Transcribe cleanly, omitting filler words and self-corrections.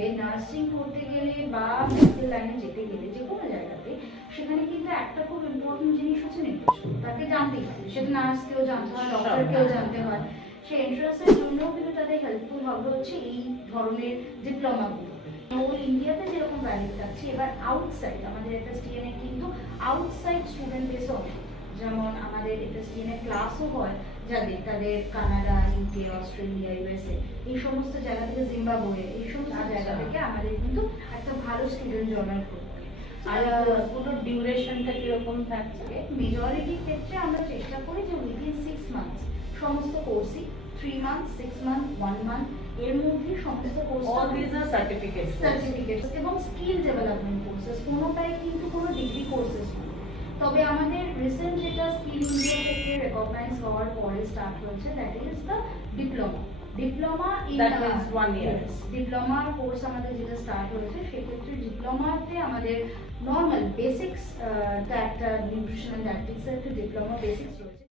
যুগে নার্সিং করতে গেলে বা মেডিকেল লাইনে যেতে গেলে যে কোনো জায়গাতে সেখানে কিন্তু একটা খুব ইম্পর্টেন্ট জিনিস হচ্ছে নিউট্রিশন। তাকে জানতেই হবে, সেটা নার্সকেও জানতে হয়, ডক্টরকেও জানতে হয়। সেই এন্ট্রান্সের জন্যও কিন্তু তাদের হেল্পফুল হবে হচ্ছে এই ধরনের ডিপ্লোমাগুলো। হোল ইন্ডিয়াতে যেরকম ভ্যালিড থাকছে, এবার আউটসাইড আমাদের এফএসটিএন এ কিন্তু আউটসাইড স্টুডেন্ট বেসও হবে। যেমন আমাদের এফএসটিএন এর ক্লাসও হয় তাদের কানাডা, ইউকে, অস্ট্রেলিয়া, ইউএসএ এই সমস্ত জায়গা থেকে, জিম্বাবুয়ে এই সমস্ত জায়গা থেকে আমাদের কিন্তু একটা ভালো স্টুডেন্ট জয়েন করতে। আর পুরো ডিউরেশনটা কিরকম থাকছে? মেজরিটি ক্ষেত্রে আমরা চেষ্টা করি যে উইদিন 6 মান্থস সমস্ত কোর্সই, 3 মান্থস, 6 মান্থ, 1 মান্থ এর মধ্যে সমস্ত course, all this are certificates এবং স্কিল ডেভেলপমেন্ট কোর্সেস, কোনোটাই কিন্তু কোনো ডিগ্রি কোর্সেস নয়। তবে আমাদের রিসেন্ট যেটা স্কিল ইন্ডিয়া থেকে রেকগনাইজ হওয়ার পরে স্টার্ট হয়েছে, that is the diploma. Diploma in that means 1 year diploma course আমাদের যেটা স্টার্ট হয়েছে, সেক্ষেত্রে ডিপ্লোমাতে আমাদের নর্মাল বেসিক্স, একটা নিউট্রিশন অ্যান্ড ডায়েটিক্সের একটা ডিপ্লোমা বেসিক্স রয়েছে।